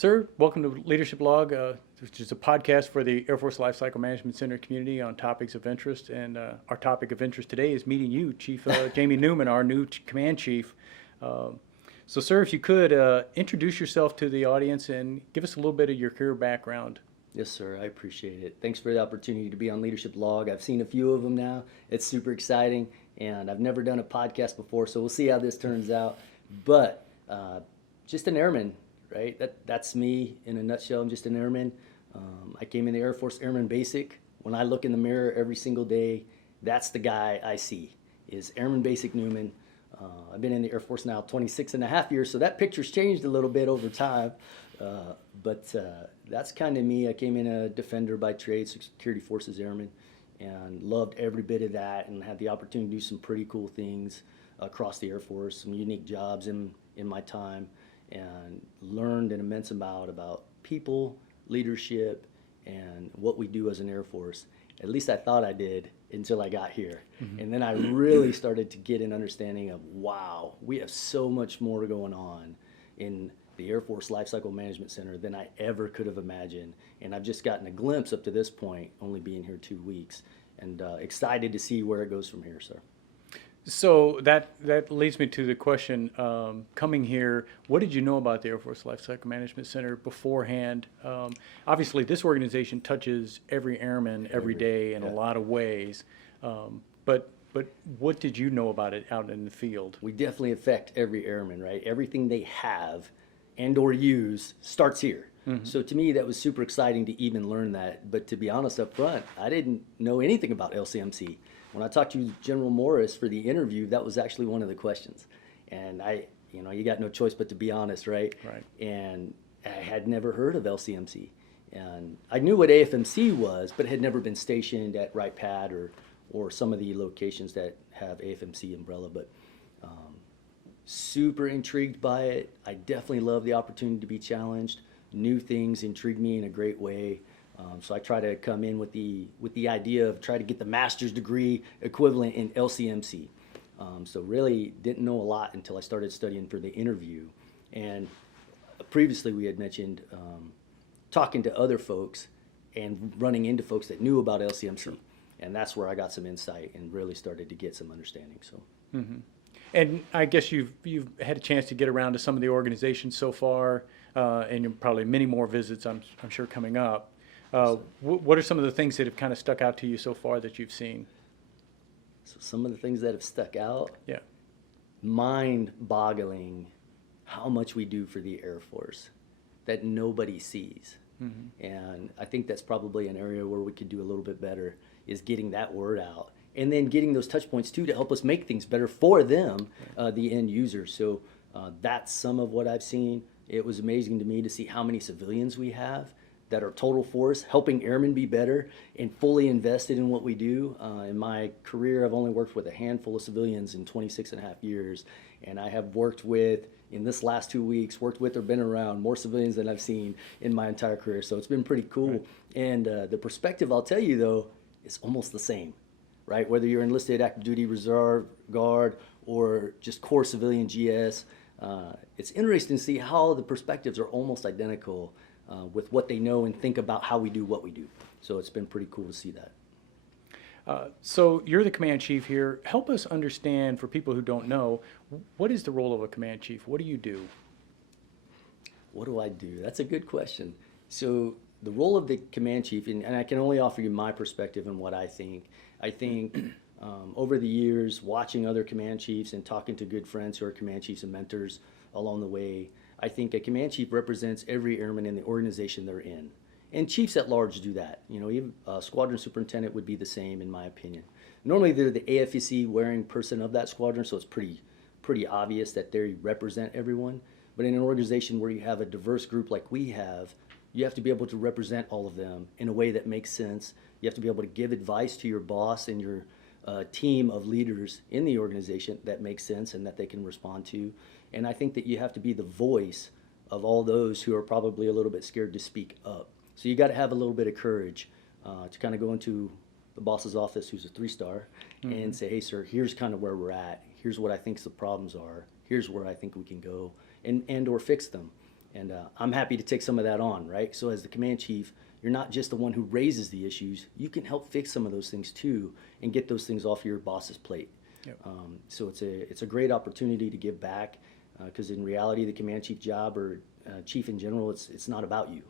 Sir, welcome to Leadership Log, which is a podcast for the Air Force Lifecycle Management Center community on topics of interest. And our topic of interest today is meeting you, Chief Jamie Newman, our new command chief. So, sir, if you could introduce yourself to the audience and give us a little bit of your career background. Yes, sir. I appreciate it. Thanks for the opportunity to be on Leadership Log. I've seen a few of them now. It's super exciting, and I've never done a podcast before, so we'll see how this turns out. But just an airman, right? That's me in a nutshell. I'm just an airman. I came in the Air Force Airman Basic. When I look in the mirror every single day, that's the guy I see, is Airman Basic Newman. I've been in the Air Force now 26 and a half years, so that picture's changed a little bit over time. But that's kind of me. I came in a defender by trade, security forces airman, and loved every bit of that and had the opportunity to do some pretty cool things across the Air Force, some unique jobs in my time, and learned an immense amount about people, leadership, and what we do as an Air Force. At least I thought I did until I got here. Mm-hmm. And then I really started to get an understanding of, wow, we have so much more going on in the Air Force Lifecycle Management Center than I ever could have imagined. And I've just gotten a glimpse up to this point, only being here 2 weeks, and excited to see where it goes from here, sir. So that leads me to the question, coming here, what did you know about the Air Force Lifecycle Management Center beforehand? Obviously, this organization touches every airman every day in a lot of ways, but what did you know about it out in the field? We definitely affect every airman, right? Everything they have and or use starts here. Mm-hmm. So to me, that was super exciting to even learn that. But to be honest up front, I didn't know anything about LCMC. When I talked to General Morris for the interview, that was actually one of the questions. And you got no choice but to be honest, right? Right. And I had never heard of LCMC. And I knew what AFMC was, but had never been stationed at Wright Pad or some of the locations that have AFMC umbrella. But super intrigued by it. I definitely love the opportunity to be challenged. New things intrigue me in a great way. So I try to come in with the idea of try to get the master's degree equivalent in LCMC. So really didn't know a lot until I started studying for the interview. And previously we had mentioned talking to other folks and running into folks that knew about LCMC. Sure. And that's where I got some insight and really started to get some understanding. So. Mm-hmm. And I guess you've had a chance to get around to some of the organizations so far, and you're probably many more visits, I'm sure, coming up. What are some of the things that have kind of stuck out to you so far that you've seen? So some of the things that have stuck out, yeah, mind-boggling how much we do for the Air Force that nobody sees. Mm-hmm. And I think that's probably an area where we could do a little bit better, is getting that word out. And then getting those touch points, too, to help us make things better for them, the end users. So that's some of what I've seen. It was amazing to me to see how many civilians we have that are total force, helping airmen be better and fully invested in what we do. In my career, I've only worked with a handful of civilians in 26 and a half years. And I have worked with, in this last 2 weeks, worked with or been around more civilians than I've seen in my entire career. So it's been pretty cool. Right. And the perspective, I'll tell you, though, is almost the same. Right? Whether you're enlisted, active duty, reserve, guard, or just core civilian GS, it's interesting to see how the perspectives are almost identical with what they know and think about how we do what we do. So it's been pretty cool to see that. So you're the command chief here. Help us understand, for people who don't know, what is the role of a command chief? What do you do? What do I do? That's a good question. So the role of the command chief, and I can only offer you my perspective and what I think. I think over the years, watching other command chiefs and talking to good friends who are command chiefs and mentors along the way, I think a command chief represents every airman in the organization they're in. And chiefs at large do that. Even a squadron superintendent would be the same, in my opinion. Normally, they're the AFEC wearing person of that squadron, so it's pretty obvious that they represent everyone. But in an organization where you have a diverse group like we have, you have to be able to represent all of them in a way that makes sense. You have to be able to give advice to your boss and your team of leaders in the organization that makes sense and that they can respond to. And I think that you have to be the voice of all those who are probably a little bit scared to speak up. So you got to have a little bit of courage to kind of go into the boss's office, who's a 3-star, mm-hmm. and say, hey, sir, here's kind of where we're at. Here's what I think the problems are. Here's where I think we can go and or fix them. And I'm happy to take some of that on, right? So as the command chief, you're not just the one who raises the issues. You can help fix some of those things too and get those things off your boss's plate. Yep. So it's a great opportunity to give back, because in reality, the command chief job or chief in general, it's not about you.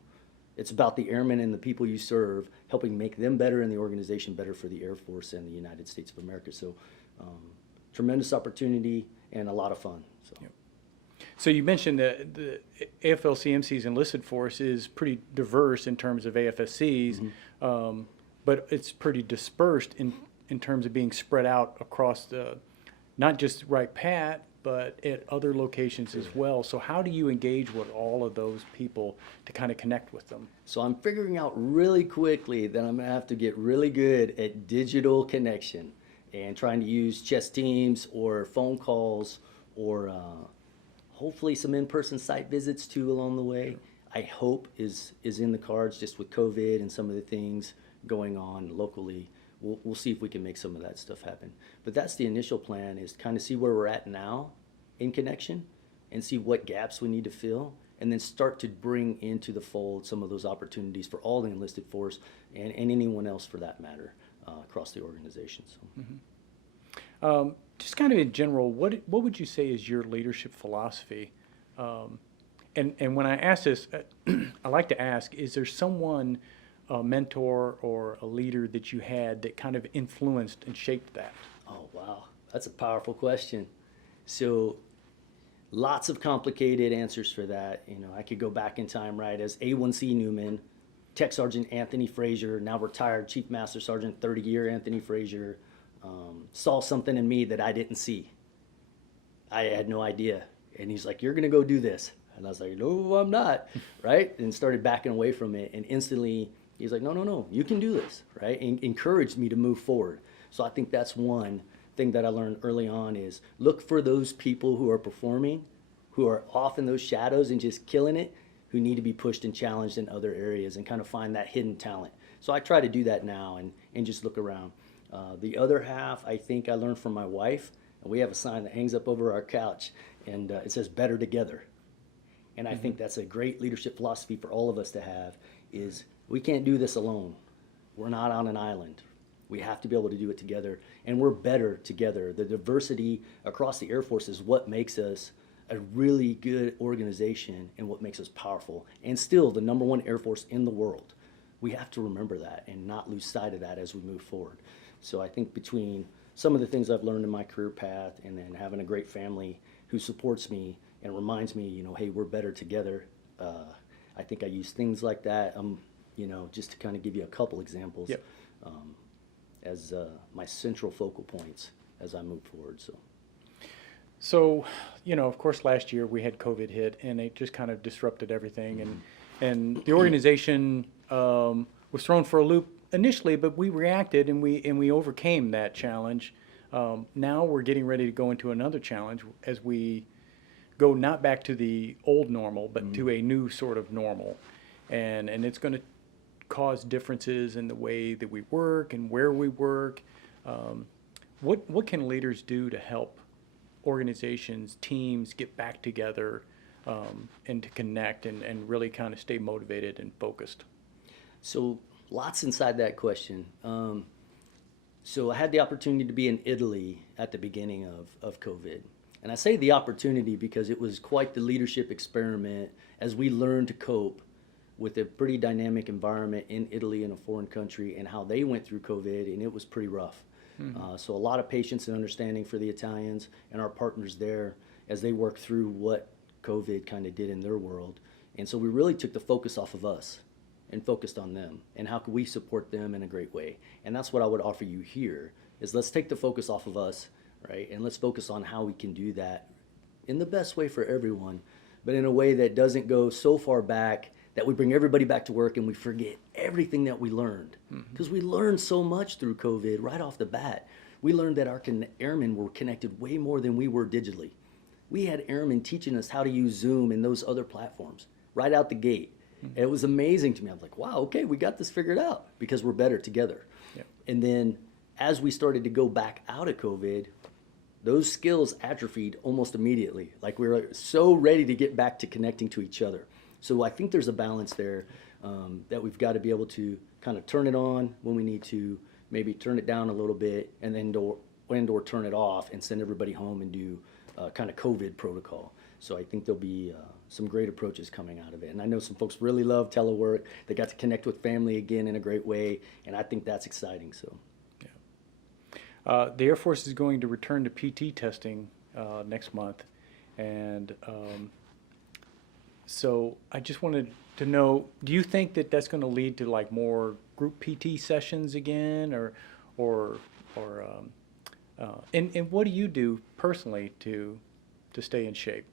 It's about the airmen and the people you serve, helping make them better and the organization better for the Air Force and the United States of America. So tremendous opportunity and a lot of fun. So. Yep. So you mentioned that the AFLCMC's enlisted force is pretty diverse in terms of AFSCs, but it's pretty dispersed in terms of being spread out across the, not just Wright Pat, but at other locations as well. So how do you engage with all of those people to kind of connect with them? So I'm figuring out really quickly that I'm gonna have to get really good at digital connection and trying to use chess teams or phone calls or hopefully some in-person site visits too along the way. I hope is in the cards, just with COVID and some of the things going on locally. We'll see if we can make some of that stuff happen. But that's the initial plan, is kind of see where we're at now in connection and see what gaps we need to fill, and then start to bring into the fold some of those opportunities for all the enlisted force and anyone else for that matter across the organization. So. Just kind of in general, what would you say is your leadership philosophy? And when I ask this, I like to ask, is there someone, a mentor or a leader that you had that kind of influenced and shaped that? Oh, wow. That's a powerful question. So lots of complicated answers for that. You know, I could go back in time, right, as A1C Newman, Tech Sergeant Anthony Frazier, now retired Chief Master Sgt, 30-year Anthony Frazier, saw something in me that I didn't see. I had no idea. And he's like, you're going to go do this. And I was like, no, I'm not, right? And started backing away from it. And instantly, he's like, no, you can do this, right? And encouraged me to move forward. So I think that's one thing that I learned early on, is look for those people who are performing, who are off in those shadows and just killing it, who need to be pushed and challenged in other areas, and kind of find that hidden talent. So I try to do that now and just look around. The other half, I think I learned from my wife, and we have a sign that hangs up over our couch, and it says "Better Together." And I think that's a great leadership philosophy for all of us to have, is we can't do this alone. We're not on an island. We have to be able to do it together, and we're better together. The diversity across the Air Force is what makes us a really good organization and what makes us powerful, and still the #1 Air Force in the world. We have to remember that and not lose sight of that as we move forward. So I think between some of the things I've learned in my career path, and then having a great family who supports me and reminds me, you know, hey, we're better together. I think I use things like that, you know, just to kind of give you a couple examples. Yep. As my central focal points as I move forward. So, you know, of course, last year we had COVID hit, and it just kind of disrupted everything, and the organization was thrown for a loop initially, but we reacted and we overcame that challenge. Now we're getting ready to go into another challenge as we go not back to the old normal, but to a new sort of normal, and it's going to cause differences in the way that we work and where we work. What can leaders do to help organizations, teams get back together and to connect and really kind of stay motivated and focused? So lots inside that question. So I had the opportunity to be in Italy at the beginning of COVID. And I say the opportunity because it was quite the leadership experiment as we learned to cope with a pretty dynamic environment in Italy, in a foreign country, and how they went through COVID, and it was pretty rough. So a lot of patience and understanding for the Italians and our partners there as they work through what COVID kind of did in their world. And so we really took the focus off of us and focused on them, and how could we support them in a great way. And that's what I would offer you here, is let's take the focus off of us, right? And let's focus on how we can do that in the best way for everyone, but in a way that doesn't go so far back that we bring everybody back to work and we forget everything that we learned. Because we learned so much through COVID right off the bat. We learned that our airmen were connected way more than we were digitally. We had airmen teaching us how to use Zoom and those other platforms right out the gate. It was amazing to me. I was like, wow, okay, we got this figured out because we're better together. Yep. And then as we started to go back out of COVID, those skills atrophied almost immediately. Like we were so ready to get back to connecting to each other. So I think there's a balance there that we've got to be able to kind of turn it on when we need to, maybe turn it down a little bit, and then or turn it off and send everybody home and do kind of COVID protocol. So I think there'll be some great approaches coming out of it. And I know some folks really love telework. They got to connect with family again in a great way, and I think that's exciting. So. The Air Force is going to return to PT testing next month, and so I just wanted to know, do you think that that's going to lead to like more group PT sessions again, and what do you do personally to stay in shape?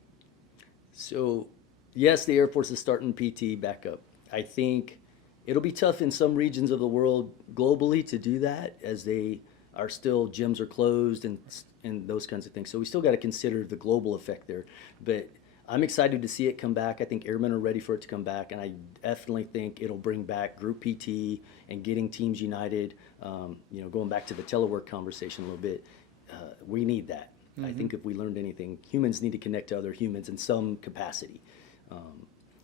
So, yes, the Air Force is starting PT back up. I think it'll be tough in some regions of the world globally to do that, as they are still, gyms are closed and those kinds of things. So we still got to consider the global effect there. But I'm excited to see it come back. I think airmen are ready for it to come back, and I definitely think it'll bring back group PT and getting teams united. Going back to the telework conversation a little bit, we need that. I think if we learned anything, humans need to connect to other humans in some capacity.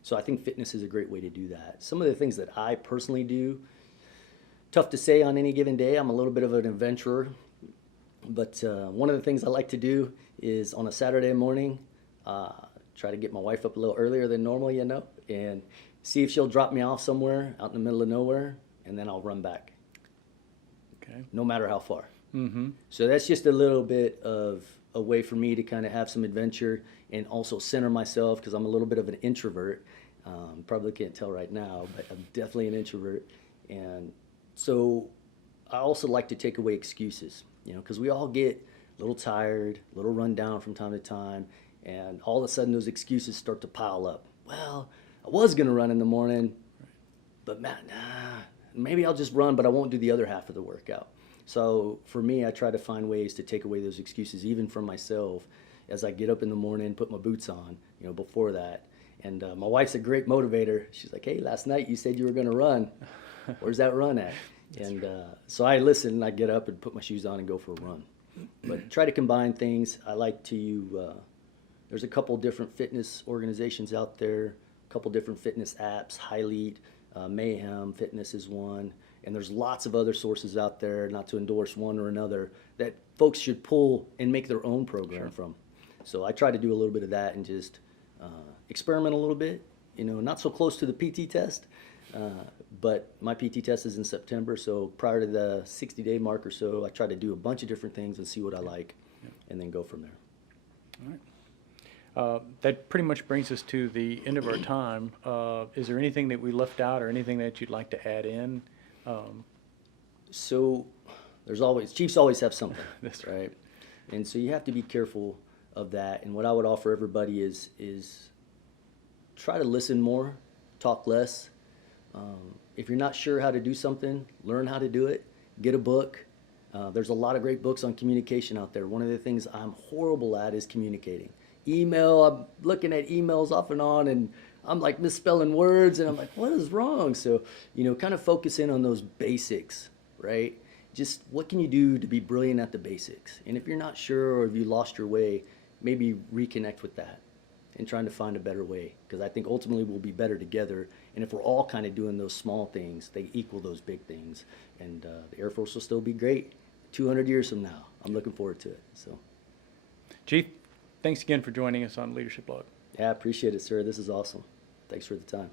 So I think fitness is a great way to do that. Some of the things that I personally do, tough to say on any given day. I'm a little bit of an adventurer, but one of the things I like to do is on a Saturday morning, try to get my wife up a little earlier than normal, and see if she'll drop me off somewhere out in the middle of nowhere, and then I'll run back. Okay. No matter how far. Mm-hmm. So that's just a little bit of a way for me to kind of have some adventure and also center myself, because I'm a little bit of an introvert. Probably can't tell right now, but I'm definitely an introvert. And so I also like to take away excuses, because we all get a little tired, a little run down from time to time, and all of a sudden those excuses start to pile up. Well, I was going to run in the morning, but man, maybe I'll just run, but I won't do the other half of the workout. So for me, I try to find ways to take away those excuses, even from myself, as I get up in the morning, put my boots on, before that. And my wife's a great motivator. She's like, hey, last night you said you were going to run. Where's that run at? And so I listen, I get up and put my shoes on and go for a run. But try to combine things. I like to, there's a couple different fitness organizations out there, a couple different fitness apps, Highlead, Mayhem Fitness is one. And there's lots of other sources out there, not to endorse one or another, that folks should pull and make their own program from. So I try to do a little bit of that and just experiment a little bit, not so close to the PT test, but my PT test is in September, so prior to the 60-day mark or so, I try to do a bunch of different things and see what I like, and then go from there. All right. That pretty much brings us to the end of our time. Is there anything that we left out or anything that you'd like to add in? So there's always, chiefs always have something. That's right. And so you have to be careful of that. And what I would offer everybody is try to listen more, talk less. If you're not sure how to do something, learn how to do it. Get a book. There's a lot of great books on communication out there. One of the things I'm horrible at is communicating. Email, I'm looking at emails off and on, and I'm like misspelling words, and I'm like, what is wrong? So, kind of focus in on those basics, right? Just what can you do to be brilliant at the basics? And if you're not sure, or if you lost your way, maybe reconnect with that and trying to find a better way, because I think ultimately we'll be better together. And if we're all kind of doing those small things, they equal those big things. And the Air Force will still be great 200 years from now. I'm looking forward to it. So, Chief, thanks again for joining us on Leadership Log. Yeah, I appreciate it, sir. This is awesome. Thanks for the time.